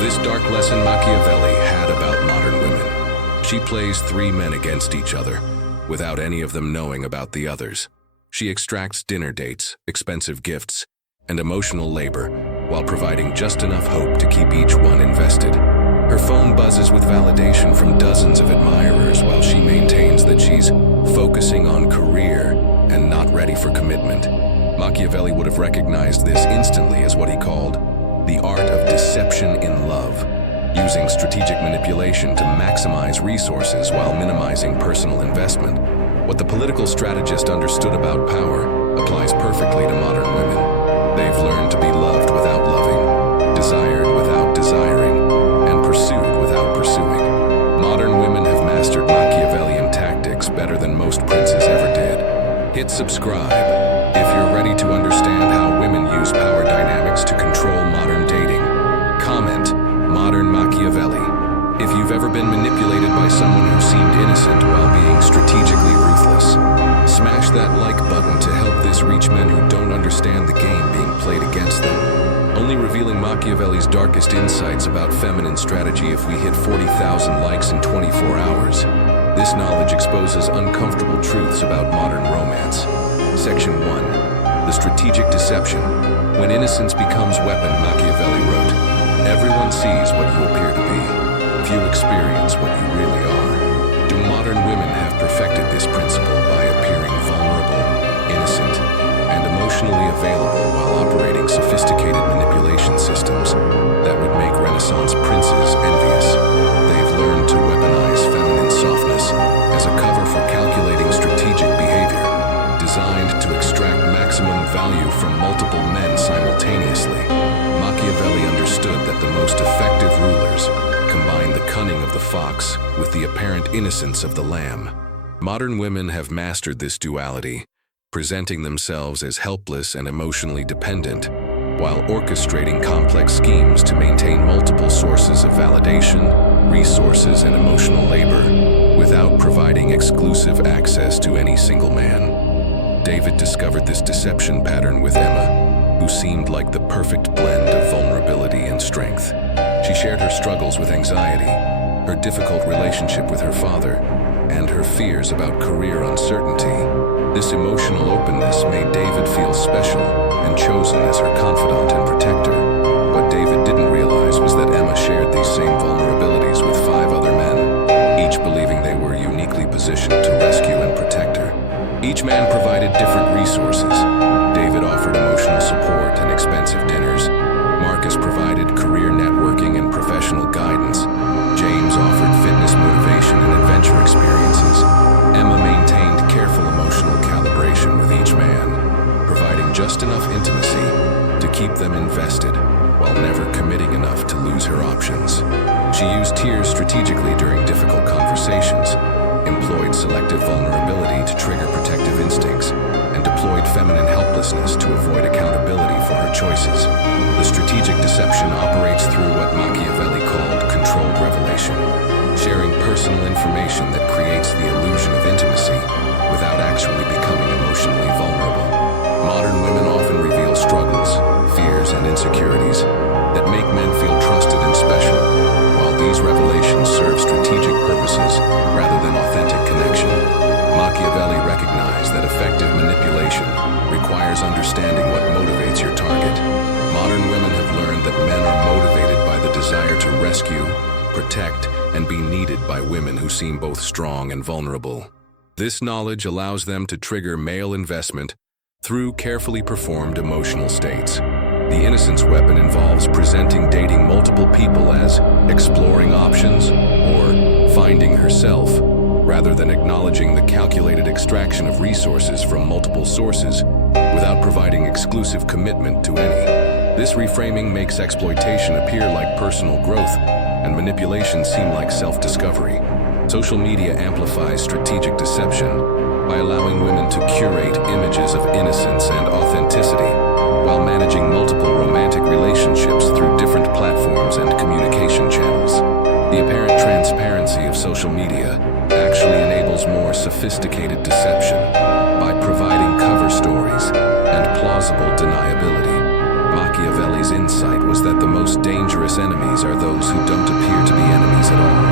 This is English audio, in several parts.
This dark lesson Machiavelli had about modern women. She plays three men against each other, without any of them knowing about the others. She extracts dinner dates, expensive gifts, and emotional labor, while providing just enough hope to keep each one invested. Her phone buzzes with validation from dozens of admirers while she maintains that she's focusing on career and not ready for commitment. Machiavelli would have recognized this instantly as what he called the art of deception in love, using strategic manipulation to maximize resources while minimizing personal investment. What the political strategist understood about power applies perfectly to modern women. They've learned to be loved without loving, desired without desiring, and pursued without pursuing. Modern women have mastered Machiavellian tactics better than most princes ever did. Hit subscribe if you're ready to understand how women use power dynamics to control modern dating. Comment, modern Machiavelli, if you've ever been manipulated by someone who seemed innocent while being strategically ruthless. Smash that like button to help this reach men who don't understand the game being played against them. Only revealing Machiavelli's darkest insights about feminine strategy if we hit 40,000 likes in 24 hours. This knowledge exposes uncomfortable truths about modern romance. Section 1. The strategic deception. When innocence becomes weapon, Machiavelli wrote, "Everyone sees what you appear to be. Few experience what you really are." Do modern women have perfected this principle by appearing vulnerable, innocent, and emotionally available while operating sophisticated manipulation systems that would make Renaissance princes envious? They've learned to weaponize feminine softness as a cover for calculating strategic behavior, designed to extract maximum value from multiple men simultaneously. Machiavelli understood that the most effective rulers combine the cunning of the fox with the apparent innocence of the lamb. Modern women have mastered this duality, presenting themselves as helpless and emotionally dependent, while orchestrating complex schemes to maintain multiple sources of validation, resources, and emotional labor, without providing exclusive access to any single man. David discovered this deception pattern with Emma, who seemed like the perfect blend of vulnerability and strength. She shared her struggles with anxiety, her difficult relationship with her father, and her fears about career uncertainty. This emotional openness made David feel special and chosen as her confidant and protector. What David didn't realize was that Emma shared these same vulnerabilities with 5 other men, each believing they were uniquely positioned to rescue and protect her. Each man provided different resources. David offered emotional support and expensive dinners. Marcus provided career networking and professional guidance. James offered fitness motivation and adventure experiences. Emma maintained careful emotional calibration with each man, providing just enough intimacy to keep them invested while never committing enough to lose her options. She used tears strategically during difficult conversations, employed selective vulnerability to trigger protective instincts, and deployed feminine helplessness to avoid accountability for her choices. The strategic deception operates through what Machiavelli called controlled revelation, sharing personal information that creates the illusion of intimacy without actually becoming emotionally vulnerable. Modern women often reveal struggles, fears, and insecurities that make men feel trusted and special, while these revelations serve strategic purposes rather than authentic connection. Machiavelli recognized that effective manipulation requires understanding what motivates your target. Modern women have learned that men are motivated by the desire to rescue, protect, and be needed by women who seem both strong and vulnerable. This knowledge allows them to trigger male investment through carefully performed emotional states. The innocence weapon involves presenting dating multiple people as exploring options or finding herself, rather than acknowledging the calculated extraction of resources from multiple sources without providing exclusive commitment to any. This reframing makes exploitation appear like personal growth and manipulation seem like self-discovery. Social media amplifies strategic deception by allowing women to curate images of innocence and authenticity while managing multiple romantic relationships through different platforms and communication channels. The apparent transparency of social media actually enables more sophisticated deception by providing cover stories and plausible deniability. Machiavelli's insight was that the most dangerous enemies are those who don't appear to be enemies at all.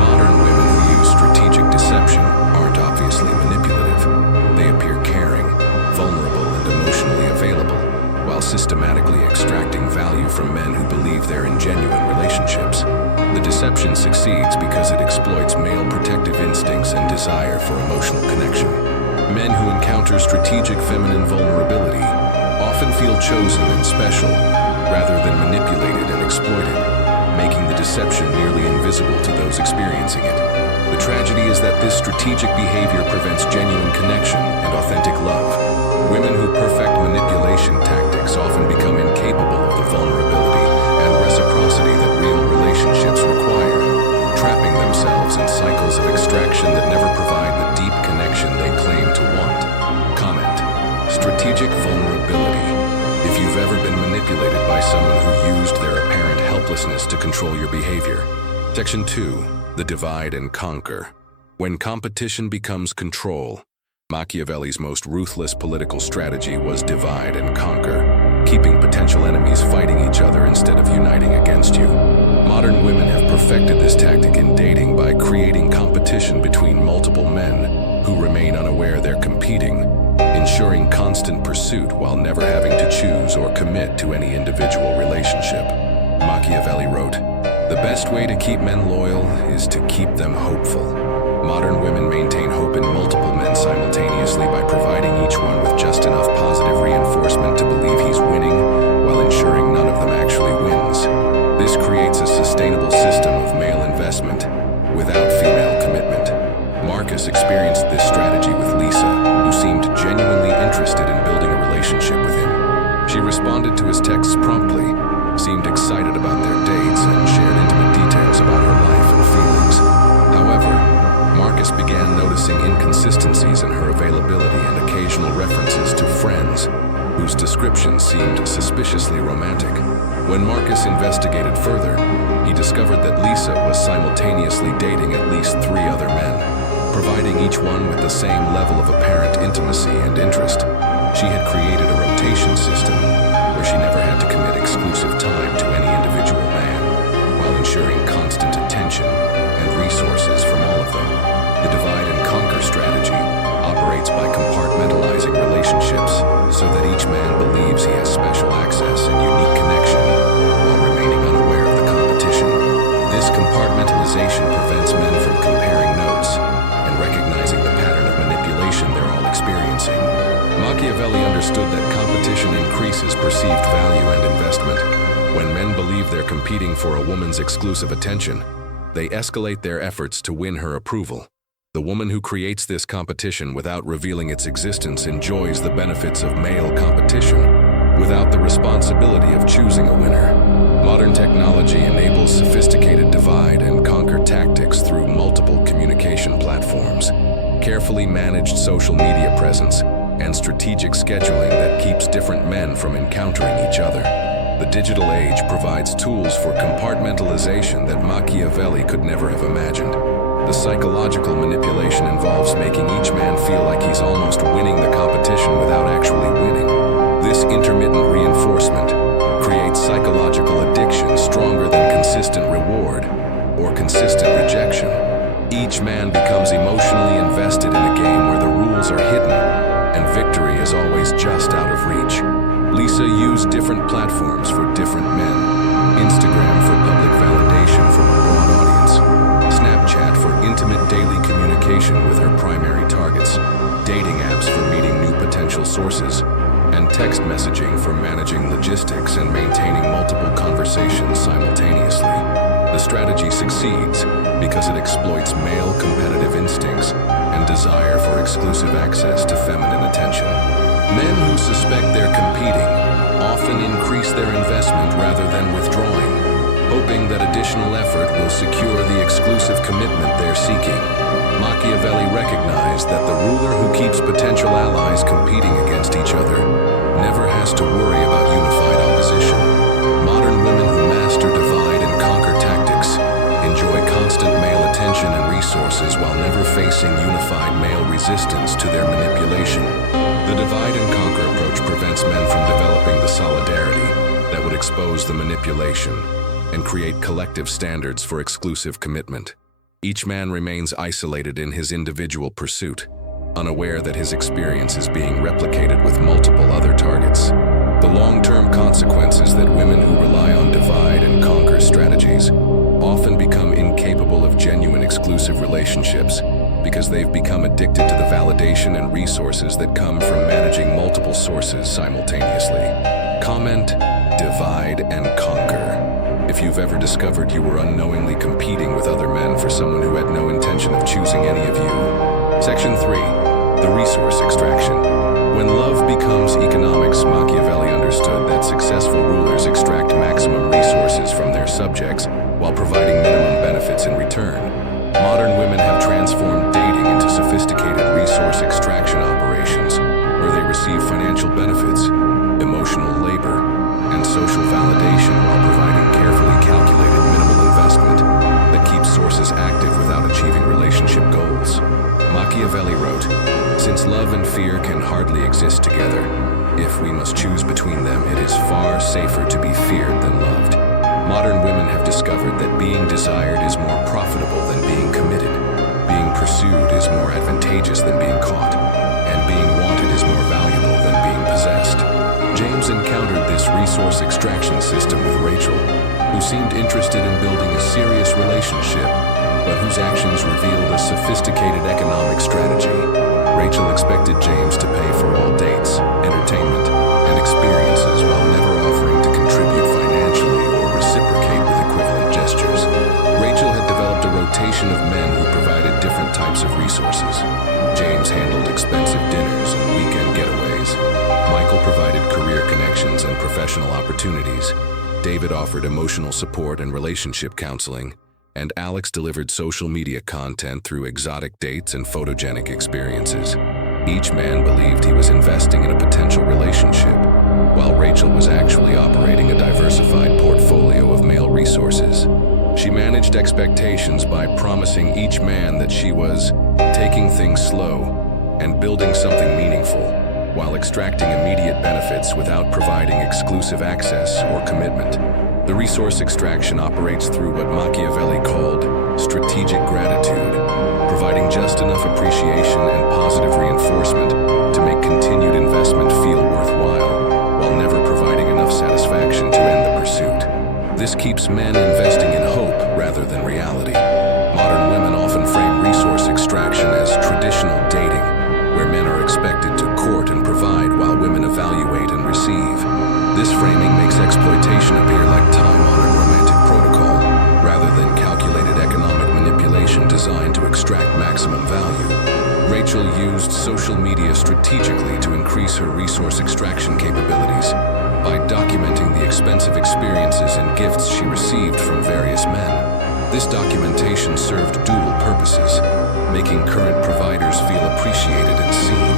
Modern women who use strategic deception aren't obviously manipulative. They appear caring, vulnerable, and emotionally available, while systematically extracting value from men who believe they're in genuine relationships. The deception succeeds because it exploits male protective instincts and desire for emotional connection. Men who encounter strategic feminine vulnerability often feel chosen and special, rather than manipulated and exploited, making the deception nearly invisible to those experiencing it. The tragedy is that this strategic behavior prevents genuine connection and authentic love. Women who perfect manipulation tactics often become incapable of the vulnerability and reciprocity that real relationships require, trapping themselves in cycles of extraction that never provide the deep connection they claim to want. Comment: strategic vulnerability. If you've ever been manipulated by someone who used their apparent helplessness to control your behavior. Section 2. The divide and conquer. When competition becomes control, Machiavelli's most ruthless political strategy was divide and conquer, keeping potential enemies fighting each other instead of uniting against you. Modern women have perfected this tactic in dating by creating competition between multiple men who remain unaware they're competing, ensuring constant pursuit while never having to choose or commit to any individual relationship. Machiavelli wrote, "The best way to keep men loyal is to keep them hopeful." Modern women maintain hope in multiple men simultaneously by providing each one with just enough positive reinforcement to believe he's winning, while ensuring none of them actually wins. This creates a sustainable system of male investment without female commitment. Marcus experienced this strategy with Lisa, who seemed genuinely interested in building a relationship with him. She responded to his texts promptly, seemed excited about their dates, and shared intimate details about her life and feelings. However, Marcus began noticing inconsistencies in her availability and occasional references to friends, whose descriptions seemed suspiciously romantic. When Marcus investigated further, he discovered that Lisa was simultaneously dating at least 3 other men, providing each one with the same level of apparent intimacy and interest. She had created a rotation system where she never had to commit exclusive time to any individual man, while ensuring constant attention and resources from all of them. The divide and conquer strategy operates by compartmentalizing relationships so that each man believes he has special access and unique connection while remaining unaware of the competition. This compartmentalization prevents men from comparing notes and recognizing the pattern of manipulation they're all experiencing. Machiavelli understood that competition increases perceived value and investment. When men believe they're competing for a woman's exclusive attention, they escalate their efforts to win her approval. The woman who creates this competition without revealing its existence enjoys the benefits of male competition, without the responsibility of choosing a winner. Modern technology enables sophisticated divide and conquer tactics through multiple communication platforms, carefully managed social media presence, and strategic scheduling that keeps different men from encountering each other. The digital age provides tools for compartmentalization that Machiavelli could never have imagined. The psychological manipulation involves making each man feel like he's almost winning the competition without actually winning. This intermittent reinforcement creates psychological addiction stronger than consistent reward or consistent rejection. Each man becomes emotionally invested in a game where the rules are hidden and victory is always just out of reach. Lisa used different platforms for different men. Instagram for public validation from a broad audience. Snapchat for intimate daily communication with her primary targets. Dating apps for meeting new potential sources. And text messaging for managing logistics and maintaining multiple conversations simultaneously. The strategy succeeds because it exploits male competitive instincts and desire for exclusive access to feminine attention. Men who suspect they're competing often increase their investment rather than withdrawing, hoping that additional effort will secure the exclusive commitment they're seeking. Machiavelli recognized that the ruler who keeps potential allies competing against each other never has to worry about unified opposition. Modern women who master divide and conquer tactics enjoy constant male attention and resources while never facing unified male resistance to their manipulation. The divide and conquer approach prevents men from developing the solidarity, that would expose the manipulation and create collective standards for exclusive commitment. Each man remains isolated in his individual pursuit, unaware that his experience is being replicated with multiple other targets. The long-term consequences that women who rely on divide and conquer strategies often become incapable of genuine exclusive relationships because they've become addicted to the validation and resources that come from managing multiple sources simultaneously. Comment, divide, and conquer. If you've ever discovered you were unknowingly competing with other men for someone who had no intention of choosing any of you. Section 3. The resource extraction. When love becomes economics, Machiavelli understood that successful rulers extract maximum resources from their subjects while providing minimum benefits in return. Modern women have transformed dating into sophisticated resource extraction operations where they receive financial benefits, emotional labor, and social validation while providing carefully calculated minimal investment that keeps sources active without achieving relationship goals. Machiavelli wrote, "Since love and fear can hardly exist together, if we must choose between them, it is far safer to be feared than loved." Modern women have discovered that being desired is more profitable than being committed, being pursued is more advantageous than being caught, and being wanted is more valuable than being possessed. James encountered this resource extraction system with Rachel, who seemed interested in building a serious relationship, but whose actions revealed a sophisticated economic strategy. Rachel expected James to pay for all dates, entertainment, and experiences while never offering to contribute financially or reciprocate with equivalent gestures. Rachel had developed a rotation of men who provided different types of resources. James handled expensive dinners and weekend getaways. Michael provided career connections and professional opportunities. David offered emotional support and relationship counseling. And Alex delivered social media content through exotic dates and photogenic experiences. Each man believed he was investing in a potential relationship, while Rachel was actually operating a diversified portfolio of male resources. She managed expectations by promising each man that she was taking things slow and building something meaningful, while extracting immediate benefits without providing exclusive access or commitment. The resource extraction operates through what Machiavelli called strategic gratitude, providing just enough appreciation and positive reinforcement to make continued investment feel worthwhile, while never providing enough satisfaction to end the pursuit. This keeps men investing in hope rather than reality. Modern women often frame resource extraction as traditional dating, where men are expected to court and provide while women evaluate and receive. This framing makes exploitation appear like time-honored romantic protocol, rather than calculated economic manipulation designed to extract maximum value. Rachel used social media strategically to increase her resource extraction capabilities by documenting the expensive experiences and gifts she received from various men. This documentation served dual purposes, making current providers feel appreciated and seen,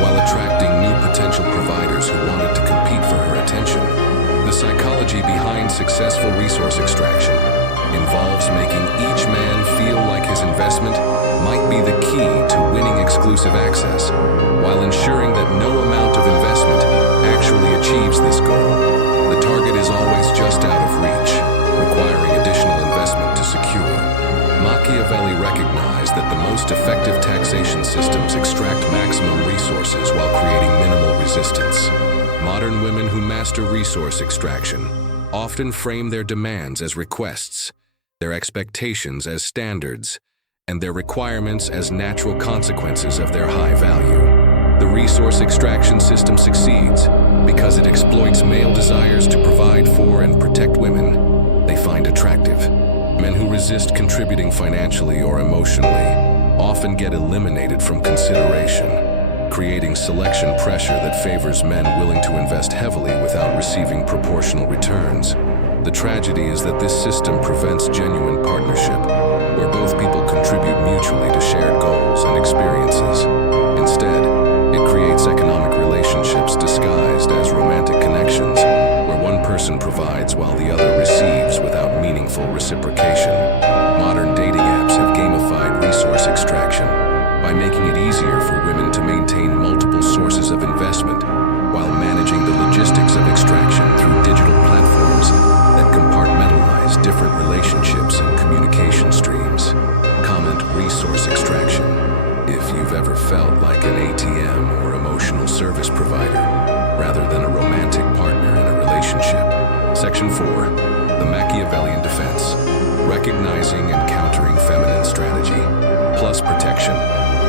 while attracting new potential providers who wanted to compete for her attention. The psychology behind successful resource extraction involves making each man feel like his investment might be the key to winning exclusive access, while ensuring that no amount of investment actually achieves this goal. The target is always just out of reach, requiring additional investment to secure. Machiavelli recognized that the most effective taxation systems extract maximum resources while creating minimal resistance. Modern women who master resource extraction often frame their demands as requests, their expectations as standards, and their requirements as natural consequences of their high value. The resource extraction system succeeds because it exploits male desires to provide for and protect women they find attractive. Men who resist contributing financially or emotionally often get eliminated from consideration, creating selection pressure that favors men willing to invest heavily without receiving proportional returns. The tragedy is that this system prevents genuine partnership, where both people contribute mutually to shared goals and experiences. Instead, it creates economic relationships disguised as romantic connections, where one person provides while the other receives without meaningful reciprocation. Modern dating apps have gamified resource extraction by making it easier for women to maintain multiple sources of investment while managing the logistics of extraction through digital platforms relationships and communication streams. Comment resource extraction. If you've ever felt like an ATM or emotional service provider, rather than a romantic partner in a relationship. Section 4. The Machiavellian defense. Recognizing and countering feminine strategy. Plus protection.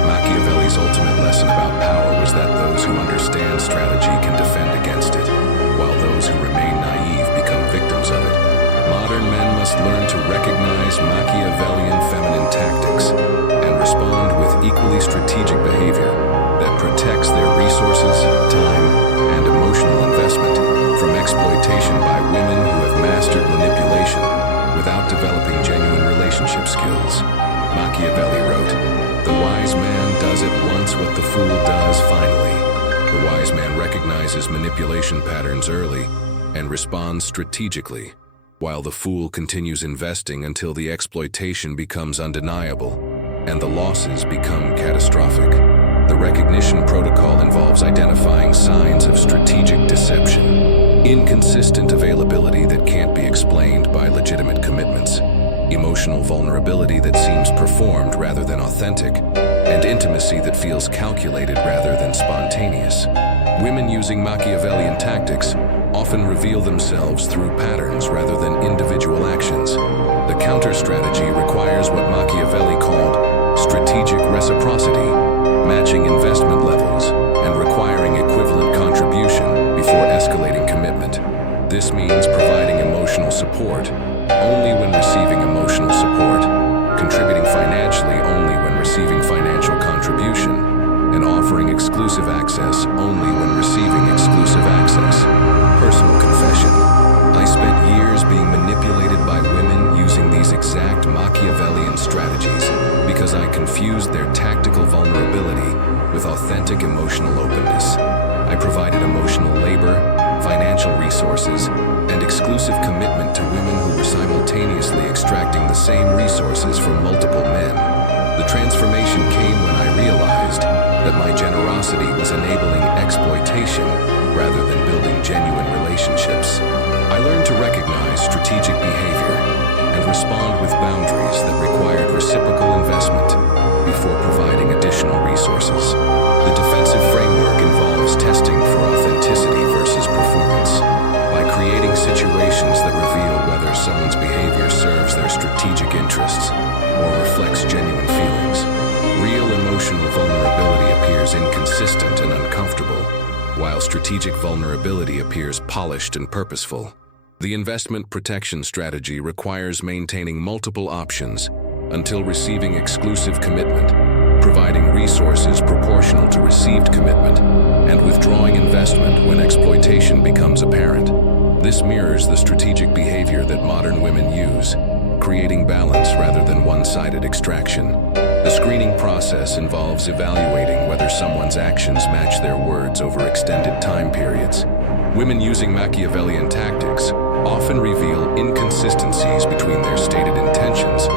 Machiavelli's ultimate lesson about power was that those who understand strategy can defend against it, while those who remain naive become victims of it. Modern men must learn to recognize Machiavellian feminine tactics and respond with equally strategic behavior that protects their resources, time, and emotional investment from exploitation by women who have mastered manipulation without developing genuine relationship skills. Machiavelli wrote, "The wise man does at once what the fool does finally." The wise man recognizes manipulation patterns early and responds strategically, while the fool continues investing until the exploitation becomes undeniable and the losses become catastrophic. The recognition protocol involves identifying signs of strategic deception, inconsistent availability that can't be explained by legitimate commitments, emotional vulnerability that seems performed rather than authentic, and intimacy that feels calculated rather than spontaneous. Women using Machiavellian tactics often reveal themselves through patterns rather than individual actions. The counter strategy requires what Machiavelli called strategic reciprocity, matching investment levels and requiring equivalent contribution before escalating commitment. This means providing emotional support only when receiving emotional support, contributing financially only when receiving financial contribution, and offering exclusive access only when receiving exclusive access. Personal confession. I spent years being manipulated by women using these exact Machiavellian strategies because I confused their tactical vulnerability with authentic emotional openness. I provided emotional labor, financial resources, and exclusive commitment to women who were simultaneously extracting the same resources from multiple men. The transformation came when I realized that my generosity was enabling exploitation rather than building genuine relationships. I learned to recognize strategic behavior and respond with boundaries that required reciprocal investment before providing additional resources. The defensive framework involves testing for authenticity versus performance. By creating situations that reveal whether someone's behavior serves their strategic interests or reflects genuine feelings, real emotional vulnerability appears inconsistent and uncomfortable, while strategic vulnerability appears polished and purposeful. The investment protection strategy requires maintaining multiple options until receiving exclusive commitment, providing resources proportional to received commitment, and withdrawing investment when exploitation becomes apparent. This mirrors the strategic behavior that modern women use, creating balance rather than one-sided extraction. The screening process involves evaluating whether someone's actions match their words over extended time periods. Women using Machiavellian tactics often reveal inconsistencies between their stated intentions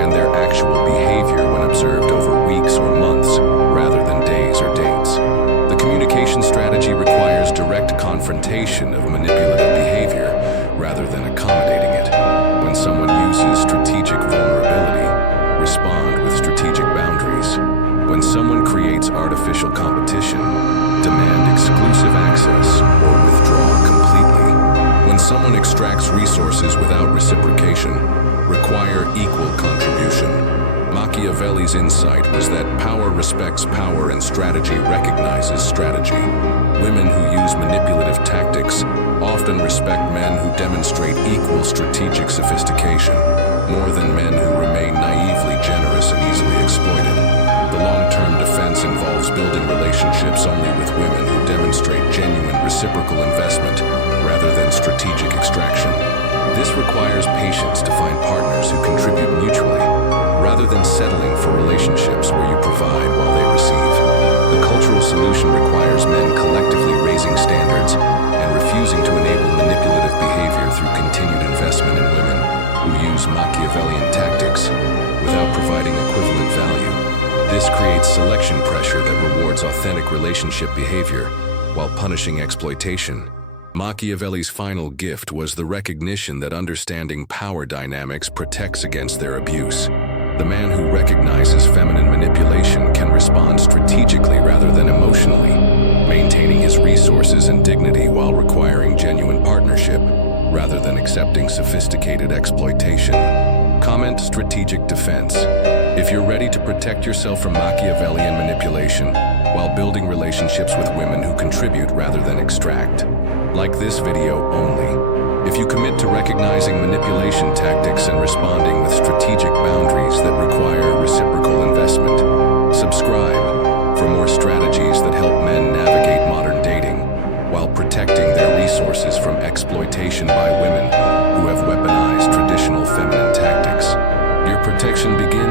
and their actual behavior when observed over weeks or months rather than days or dates. The communication strategy requires direct confrontation of manipulative behavior rather than accommodating it. When someone uses strategic vulnerability, respond with strategic boundaries. When someone creates artificial competition, demand exclusive access or withdraw completely. When someone extracts resources without reciprocation, require equal contribution. Machiavelli's insight was that power respects power and strategy recognizes strategy. Women who use manipulative tactics often respect men who demonstrate equal strategic sophistication, more than men who remain naively generous and easily exploited. The long-term defense involves building relationships only with women who demonstrate genuine reciprocal investment rather than strategic extraction. This requires patience to find partners who contribute mutually, rather than settling for relationships where you provide while they receive. The cultural solution requires men collectively raising standards and refusing to enable manipulative behavior through continued investment in women who use Machiavellian tactics without providing equivalent value. This creates selection pressure that rewards authentic relationship behavior while punishing exploitation. Machiavelli's final gift was the recognition that understanding power dynamics protects against their abuse. The man who recognizes feminine manipulation can respond strategically rather than emotionally, maintaining his resources and dignity while requiring genuine partnership, rather than accepting sophisticated exploitation. Comment: strategic defense. If you're ready to protect yourself from Machiavellian manipulation while building relationships with women who contribute rather than extract, like this video only. If you commit to recognizing manipulation tactics and responding with strategic boundaries that require reciprocal investment, subscribe for more strategies that help men navigate modern dating while protecting their resources from exploitation by women who have weaponized traditional feminine tactics. Your protection begins